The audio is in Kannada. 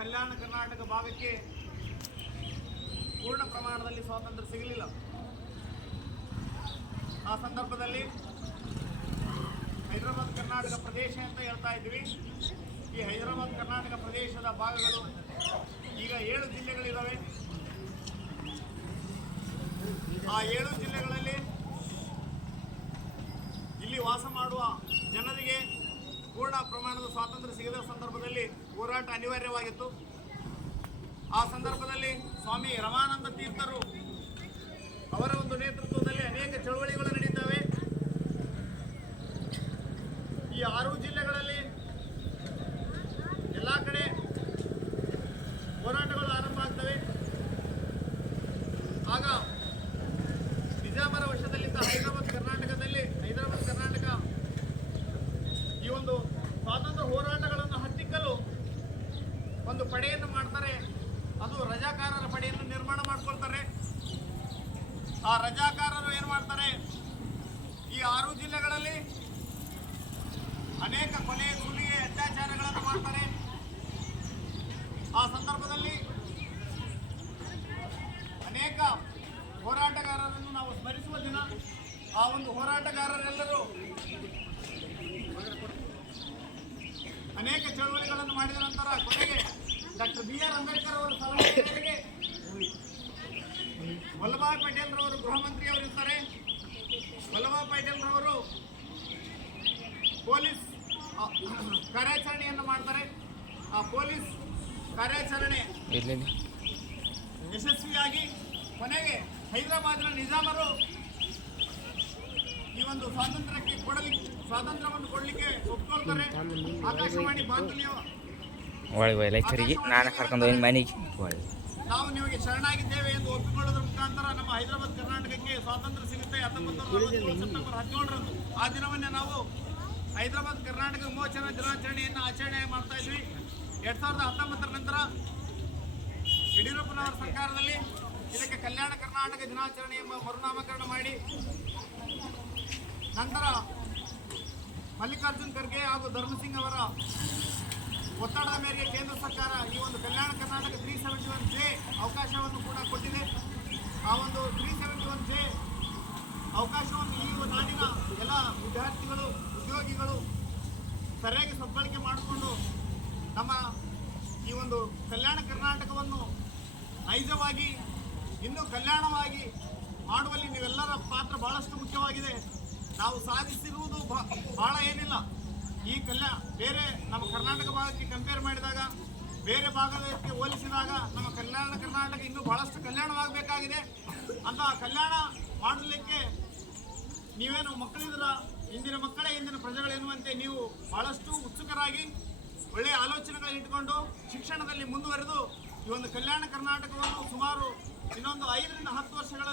ಕಲ್ಯಾಣ ಕರ್ನಾಟಕ ಭಾಗಕ್ಕೆ ಪೂರ್ಣ ಪ್ರಮಾಣದಲ್ಲಿ ಸ್ವಾತಂತ್ರ್ಯ ಸಿಗಲಿಲ್ಲ. ಆ ಸಂದರ್ಭದಲ್ಲಿ ಹೈದರಾಬಾದ್ ಕರ್ನಾಟಕ ಪ್ರದೇಶ ಅಂತ ಹೇಳ್ತಾ ಇದ್ವಿ. ಈ ಹೈದರಾಬಾದ್ ಕರ್ನಾಟಕ ಪ್ರದೇಶದ ಭಾಗಗಳು ಈಗ 7 ಜಿಲ್ಲೆಗಳಿದ್ದಾವೆ. ಆ 7 ಜಿಲ್ಲೆಗಳಲ್ಲಿ ಇಲ್ಲಿ ವಾಸ ಮಾಡುವ ಜನರಿಗೆ ಪೂರ್ಣ ಪ್ರಮಾಣದ ಸ್ವಾತಂತ್ರ್ಯ ಸಿಗದ ಸಂದರ್ಭದಲ್ಲಿ ಹೋರಾಟ ಅನಿವಾರ್ಯವಾಗಿತ್ತು. ಆ ಸಂದರ್ಭದಲ್ಲಿ ಸ್ವಾಮಿ ರಮಾನಂದ ತೀರ್ಥರು ಅವರ ಒಂದು ನೇತೃತ್ವದಲ್ಲಿ ಅನೇಕ ಚಳವಳಿಗಳು ನಡೀತವೆ. ಈ 6 ಜಿಲ್ಲೆಗಳಲ್ಲಿ ಎಲ್ಲ ಕಡೆ ಹೋರಾಟಗಳು ಆರಂಭ ಆಗ್ತವೆ. ಆಗ ನಿಜಾಮರ ವಶದಲ್ಲಿದ್ದ ಹೈದರಾಬಾದ್ ಕರ್ನಾಟಕ ಈ ಒಂದು ಸ್ವಾತಂತ್ರ್ಯ ಹೋರಾಟಗಳನ್ನು ಹತ್ತಿಕ್ಕಲು ಒಂದು ಪಡೆಯನ್ನು ಮಾಡ್ತಾರೆ. ಅದು ರಜಾಕಾರರ ಪಡೆಯನ್ನು ನಿರ್ಮಾಣ ಮಾಡ್ಕೊಳ್ತಾರೆ. ಆ ರಜಾಕಾರರು ಏನು ಮಾಡ್ತಾರೆ, ಈ 6 ಜಿಲ್ಲೆಗಳಲ್ಲಿ ಅನೇಕ ಕೊಲೆ ಸುಲಿಗೆ ಅತ್ಯಾಚಾರಗಳನ್ನು ಮಾಡ್ತಾರೆ. ಆ ಸಂದರ್ಭದಲ್ಲಿ ಅನೇಕ ಹೋರಾಟಗಾರರನ್ನು ನಾವು ಸ್ಮರಿಸುವ ದಿನ. ಆ ಒಂದು ಹೋರಾಟಗಾರರೆಲ್ಲರೂ ಅನೇಕ ಚಳವಳಿಗಳನ್ನು ಮಾಡಿದ ನಂತರ ಕೊನೆಗೆ ಡಾಕ್ಟರ್ BR ಅಂಬೇಡ್ಕರ್ ಅವರ ಸಲಹೆ ಮೇರೆಗೆ ವಲ್ಲಭಾಯ್ ಪಟೇಲ್ ರವರು ಗೃಹ ಮಂತ್ರಿ ಅವರು ಇರ್ತಾರೆ. ವಲ್ಲಭಾಯ್ ಪಟೇಲ್ ರವರು ಪೊಲೀಸ್ ಕಾರ್ಯಾಚರಣೆಯನ್ನು ಮಾಡ್ತಾರೆ. ಆ ಪೊಲೀಸ್ ಕಾರ್ಯಾಚರಣೆ ಯಶಸ್ವಿಯಾಗಿ ಕೊನೆಗೆ ಹೈದರಾಬಾದ್ನ ನಿಜಾಮರು ಈ ಒಂದು ಸ್ವಾತಂತ್ರ್ಯವನ್ನು ಕೊಡಲಿಕ್ಕೆ ಒಪ್ಕೊಳ್ತಾರೆ. ಆಕಾಶವಾಣಿ ಬಾಂಧವ್ಯ ನಾವು ನಿಮಗೆ ಶರಣಾಗಿದ್ದೇವೆ ಎಂದು ಒಪ್ಪಿಕೊಳ್ಳೋದ್ರ ಮುಖಾಂತರ ನಮ್ಮ ಹೈದರಾಬಾದ್ ಕರ್ನಾಟಕಕ್ಕೆ ಸ್ವಾತಂತ್ರ್ಯ ಸಿಗುತ್ತೆ 1940 ಸೆಪ್ಟೆಂಬರ್ 17ರಂದು. ಆ ದಿನವನ್ನೇ ನಾವು ಹೈದರಾಬಾದ್ ಕರ್ನಾಟಕ ವಿಮೋಚನಾ ದಿನಾಚರಣೆಯನ್ನು ಆಚರಣೆ ಮಾಡ್ತಾ ಇದ್ವಿ. 2019 ನಂತರ ಯಡಿಯೂರಪ್ಪನವರ ಸರ್ಕಾರದಲ್ಲಿ ಇದಕ್ಕೆ ಕಲ್ಯಾಣ ಕರ್ನಾಟಕ ದಿನಾಚರಣೆ ಎಂಬ ಮರುನಾಮಕರಣ ಮಾಡಿ ನಂತರ ಮಲ್ಲಿಕಾರ್ಜುನ್ ಖರ್ಗೆ ಹಾಗೂ ಧರ್ಮಸಿಂಗ್ ಅವರ ಒತ್ತಡದ ಮೇರೆಗೆ ಕೇಂದ್ರ ಸರ್ಕಾರ ಈ ಒಂದು ಕಲ್ಯಾಣ ಕರ್ನಾಟಕ 371J ಅವಕಾಶವನ್ನು ಕೂಡ ಕೊಟ್ಟಿದೆ. ಆ ಒಂದು 371J ಅವಕಾಶವನ್ನು ಈ ನಾಡಿನ ಎಲ್ಲ ವಿದ್ಯಾರ್ಥಿಗಳು, ಉದ್ಯೋಗಿಗಳು ಸರಿಯಾಗಿ ಸದ್ಬಳಕೆ ಮಾಡಿಕೊಂಡು ನಮ್ಮ ಈ ಒಂದು ಕಲ್ಯಾಣ ಕರ್ನಾಟಕವನ್ನು ನೈಜವಾಗಿ ಇನ್ನೂ ಕಲ್ಯಾಣವಾಗಿ ಮಾಡುವಲ್ಲಿ ನೀವೆಲ್ಲರ ಪಾತ್ರ ಬಹಳಷ್ಟು ಮುಖ್ಯವಾಗಿದೆ. ನಾವು ಸಾಧಿಸಿರುವುದು ಬಹಳ ಏನಿಲ್ಲ. ಈ ಬೇರೆ ನಮ್ಮ ಕರ್ನಾಟಕ ಭಾಗಕ್ಕೆ ಕಂಪೇರ್ ಮಾಡಿದಾಗ, ಬೇರೆ ಭಾಗಕ್ಕೆ ಹೋಲಿಸಿದಾಗ ನಮ್ಮ ಕಲ್ಯಾಣ ಕರ್ನಾಟಕ ಇನ್ನೂ ಬಹಳಷ್ಟು ಕಲ್ಯಾಣವಾಗಬೇಕಾಗಿದೆ. ಅಂತ ಕಲ್ಯಾಣ ಮಾಡಲಿಕ್ಕೆ ನೀವೇನು ಮಕ್ಕಳಿದ್ರ, ಇಂದಿನ ಮಕ್ಕಳೇ ಇಂದಿನ ಪ್ರಜೆಗಳೆನ್ನುವಂತೆ ನೀವು ಬಹಳಷ್ಟು ಉತ್ಸುಕರಾಗಿ ಒಳ್ಳೆಯ ಆಲೋಚನೆಗಳನ್ನು ಇಟ್ಕೊಂಡು ಶಿಕ್ಷಣದಲ್ಲಿ ಮುಂದುವರೆದು ಈ ಒಂದು ಕಲ್ಯಾಣ ಕರ್ನಾಟಕವನ್ನು ಸುಮಾರು ಇನ್ನೊಂದು 5 ರಿಂದ 10 ವರ್ಷಗಳ